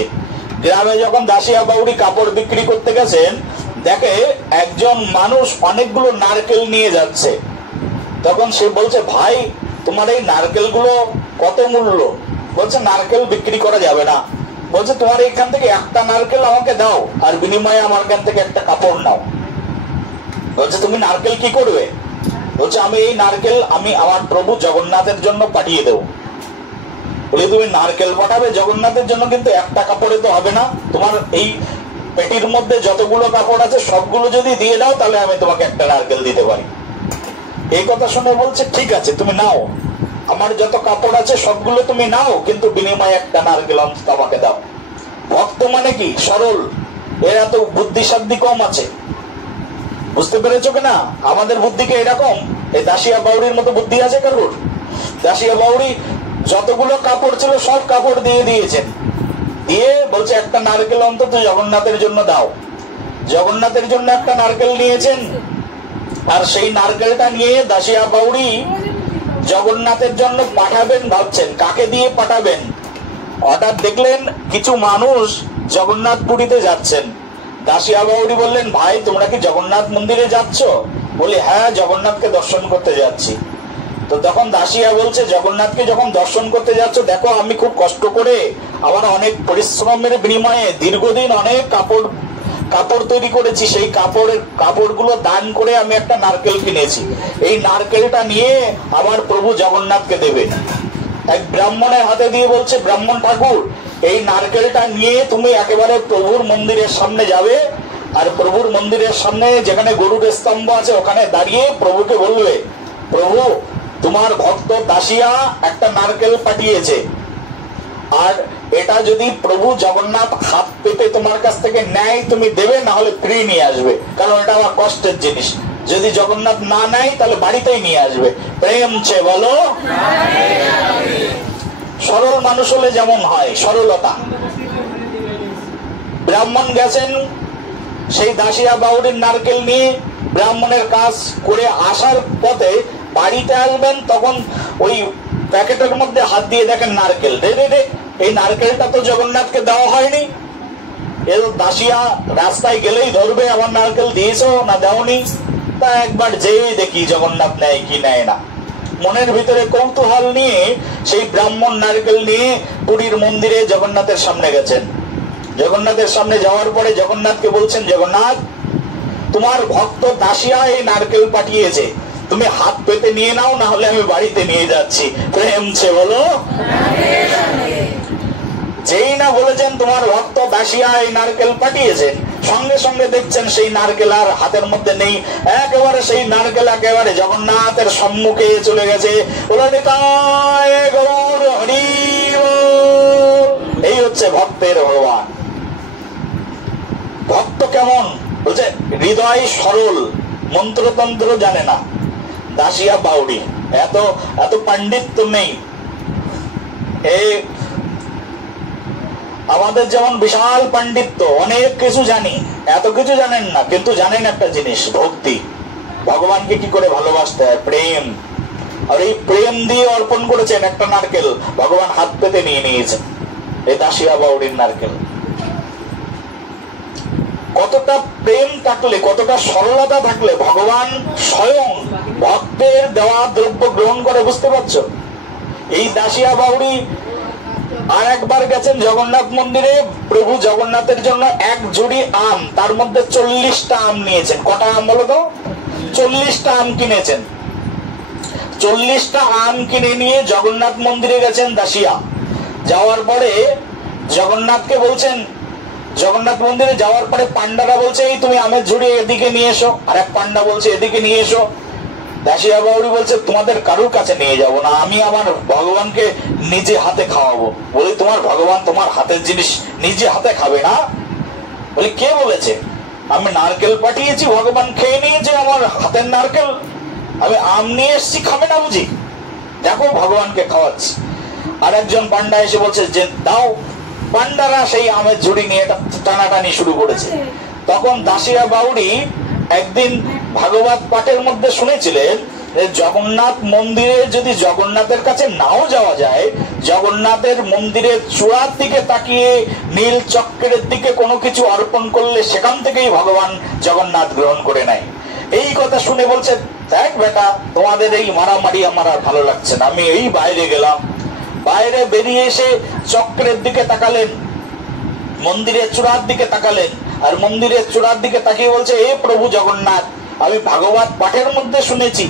গ্রামে যখন দাসিয়া বাউরি কাপড় বিক্রি করতে গেছেন, দেখে একজন মানুষ অনেকগুলো নারকেল নিয়ে যাচ্ছে। তখন সে বলছে, ভাই তোমার এই নারকেল গুলো কত মূল্য? বলছে নারকেল বিক্রি করা যাবে না। বলছে তোমার এখান থেকে একটা নারকেল আমাকে দাও, আর বিনিময়ে আমার এখান থেকে একটা কাপড় নাও। বলছে তুমি নারকেল কি করবে? বলছে আমি এই নারকেল আমি আমার প্রভু জগন্নাথের জন্য পাঠিয়ে দেবো। বলে তুমি নারকেল পাঠাবে জগন্নাথের জন্য, কিন্তু একটা কাপড়ে তো হবে না। তোমার এই পেটির মধ্যে যতগুলো কাপড় আছে সবগুলো যদি দিয়ে দাও তাহলে আমি তোমাকে একটা নারকেল দিতে পারি। এই কথা শুনে বলছে ঠিক আছে তুমি নাও, আমার যত কাপড় আছে সবগুলো তুমি নাও, কিন্তু বিনিময়ে একটা নারকেল অন্তত আমাকে দাও। ভক্ত মানে কি? সরল। এর এত বুদ্ধি সাধ্য কম আছে। বুঝতে পেরেছো কিনা? আমাদের বুদ্ধিকে এরকম, এই দাসিয়া বাউরির মতো বুদ্ধি আছে কারোর? দাসিয়া বাউরি যতগুলো কাপড় ছিল সব কাপড় দিয়ে দিয়েছেন, দিয়ে বলছে একটা নারকেল অন্তত জগন্নাথের জন্য দাও। জগন্নাথের জন্য একটা নারকেল নিয়েছেন, আর সেই নারকেলটা নিয়ে দাসিয়া বাউরি জগন্নাথের জন্য পাঠাবেন ভাবছেন। কাকে দিয়ে পাঠাবেন? হঠাৎ দেখলেন কিছু মানুষ জগন্নাথ পুরীতে যাচ্ছেন। দাসিয়া বাউরি বললেন, ভাই তোমরা কি জগন্নাথ মন্দিরে যাচ্ছ? বলি হ্যাঁ, জগন্নাথকে দর্শন করতে যাচ্ছি। তো তখন দাসিয়া বলছে, জগন্নাথকে যখন দর্শন করতে যাচ্ছ, দেখো আমি খুব কষ্ট করে আমার অনেক পরিশ্রমের বিনিময়ে দীর্ঘদিন অনেক কাপড় তৈরি করেছি, সেই কাপড়গুলো দান করে আমি একটা নারকেল কিনেছি। এই নারকেলটা নিয়ে আমার প্রভু জগন্নাথকে দেবে। এক ব্রাহ্মণের হাতে দিয়ে বলছে, ব্রাহ্মণ ঠাকুর এই নারকেলটা নিয়ে তুমি একেবারে প্রভুর মন্দিরের সামনে যাবে, আর প্রভুর মন্দিরের সামনে যেখানে গরুর স্তম্ভ আছে ওখানে দাঁড়িয়ে প্রভুকে বলবে, প্রভু তোমার ভক্ত দাসিয়া একটা নারকেল পাঠিয়েছে, আর এটা যদি প্রভু জগন্নাথ হাত পেতে তোমার কাছ থেকে নেয় তুমি দেবে, না হলে ফ্রি নিয়ে আসবে, কারণ এটা আমার কষ্টের জিনিস। যদি জগন্নাথ না নেয় তাহলে বাড়িতেই নিয়ে আসবে। প্রেম চে বলো। সরল মানুষ হলে যেমন হয়, সরলতা। ব্রাহ্মণ গেছেন সেই দাসিয়া বাউরির নারকেল নিয়ে, ব্রাহ্মণের কাজ করে আসার পথে বাড়িতে আসবেন, তখন ওই প্যাকেটের মধ্যে হাত দিয়ে দেখেন নারকেল। রে এই নারকেলটা তো জগন্নাথকে দেওয়া হয়নি। এর দাসিয়া রাস্তায় গেলেই ধরবে, আমার নারকেল দিয়েছো না দেওনি। তা একবার যেই দেখি জগন্নাথ নেয় কি নেয় না। মনের ভিতরে কৌতূহল নিয়ে সেই ব্রাহ্মণ নারকেল নিয়ে পুরীর মন্দিরে জগন্নাথের সামনে গেছেন। জগন্নাথের সামনে যাওয়ার পরে জগন্নাথকে বলছেন, জগন্নাথ তোমার ভক্ত দাসিয়া এই নারকেল পাঠিয়েছে, তুমি হাত পেতে নিয়ে নাও, না হলে আমি বাড়িতে নিয়ে যাচ্ছি। প্রেম ছে বলো। যেই না বলেছেন তোমার ভক্ত দাসিয়া এই নারকেল পাঠিয়েছেন, সঙ্গে সঙ্গে দেখছেন সেই নারকেল আর হাতের মধ্যে নেই। একেবারে সেই নারকেল একেবারে জগন্নাথের সম্মুখে চলে গেছে। এই হচ্ছে ভক্তের ভগবান। ভক্ত কেমন? বলছে হৃদয় সরল, মন্ত্রতন্ত্র জানে না। দাসিয়া বাউরি এত এত পাণ্ডিত্য নেই। আমাদের যেমন বিশাল পাণ্ডিত্য, অনেক কিছু জানি, এত কিছু জানেন না, কিন্তু জানেন একটা জিনিস, ভক্তি। ভগবানকে কি করে ভালোবাসতে হয়, প্রেম। আর এই প্রেম দিয়ে অর্পণ করেছেন একটা নারকেল, ভগবান হাত পেতে নিয়ে নিয়েছেন এই দাসিয়া বাউরির নারকেল। কতটা প্রেম থাকলে, কতটা সরলতা থাকলে ভগবান স্বয়ং ভক্তের দেওয়া দ্রব্য গ্রহণ করে, বুঝতে পারছো? এই দাসিয়া বাউরি আর একবার গেছেন জগন্নাথ মন্দিরে, প্রভু জগন্নাথের জন্য এক ঝুড়ি আম, তার মধ্যে 40টা আম নিয়েছেন। কটা আম বলো তো? 40টা আম কিনেছেন। 40টা আম কিনে নিয়ে জগন্নাথ মন্দিরে গেছেন দাসিয়া। যাওয়ার পরে জগন্নাথকে বলছেন, জগন্নাথ মন্দিরে যাওয়ার পরে পান্ডারা বলছে, এই তুমি আমের ঝুড়ি এদিকে নিয়ে এসো, আর এক পান্ডা বলছে এদিকে নিয়ে এসো। দাসিয়া বাউরি বলছে তোমাদের কারুর কাছে নিয়ে যাব না, আমি আমার ভগবানকে নিজে হাতে খাওয়াবো। বলি তোমার ভগবান তোমার হাতের জিনিস নিজে হাতে খাবে না? বলি কে বলেছে? আমি নারকেল পাঠিয়েছি, ভগবান খেয়ে নিয়েছে আমার হাতের নারকেল। আমি আম নিয়ে এসছি, খাবে না বুঝি? দেখো ভগবানকে খাওয়াচ্ছি। আর একজন পান্ডা এসে বলছে যে দাও। পান্ডারা সেই আমের ঝুড়ি নিয়ে টানাটানি শুরু করেছে। তখন দাসিয়া বাউরি একদিন ভাগবত পাঠের মধ্যে শুনেছিলেন যে জগন্নাথ মন্দিরে যদি জগন্নাথের কাছে নাও যাওয়া যায়, জগন্নাথের মন্দিরের চূড়ার দিকে তাকিয়ে নীল চক্রের দিকে কোনো কিছু অর্পণ করলে সেখান থেকেই ভগবান জগন্নাথ গ্রহণ করে নেয়। এই কথা শুনে বলছে দেখ বেটা, তোমাদের এই মারামারি আমার আর ভালো লাগছে না, আমি এই বাইরে গেলাম। বাইরে বেরিয়ে এসে চক্রের দিকে তাকালেন, মন্দিরের চূড়ার দিকে তাকালেন, আর মন্দিরের চূড়ার দিকে তাকিয়ে বলছে এ প্রভু জগন্নাথ, আমি ভাগবত পাঠের মধ্যে শুনেছি,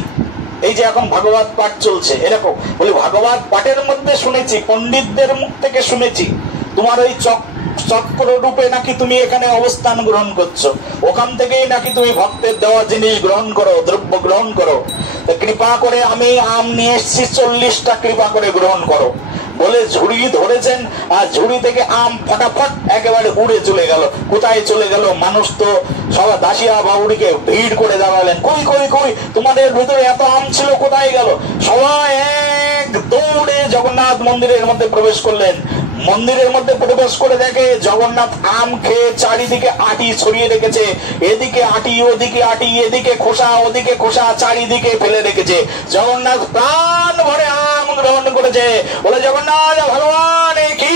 এই যে এখন ভাগবত পাঠ চলছে এরকম, বলি ভাগবত পাঠের মধ্যে শুনেছি, পণ্ডিতদের মুখ থেকে শুনেছি তোমার ওই চক্র রূপে নাকি তুমি এখানে অবস্থান গ্রহণ করছো, ওখান থেকেই নাকি তুমি ভক্তের দেওয়া জিনিস গ্রহণ করো, দ্রব্য গ্রহণ করো। কৃপা করে আমি আম নিয়ে এসছি 40টা, কৃপা করে গ্রহণ করো বলে ঝুড়ি ধরেছেন। আর ঝুড়ি থেকে আম ফটাফট একেবারে উড়ে চলে গেল। কোথায় চলে গেল? মানুষ তো সবাই দাসিয়া বাউরিকে ভিড় করে দাঁড়ালেন, কই কই কই তোমাদের ভিতরে এত আম ছিল, কোথায় গেল? সবাই এক দৌড়ে জগন্নাথ মন্দিরের মধ্যে প্রবেশ করলেন। মন্দিরের মধ্যে প্রবেশ করে দেখে জগন্নাথ আম খেয়ে চারিদিকে আটি ছড়িয়ে রেখেছে, এদিকে আটি ওদিকে আটি, এদিকে খোসা ওদিকে খোসা, চারিদিকে ফেলে রেখেছে। জগন্নাথ প্রাণ ভরে আম গ্রহণ করেছে, বলে জগন্নাথ ভগবান কি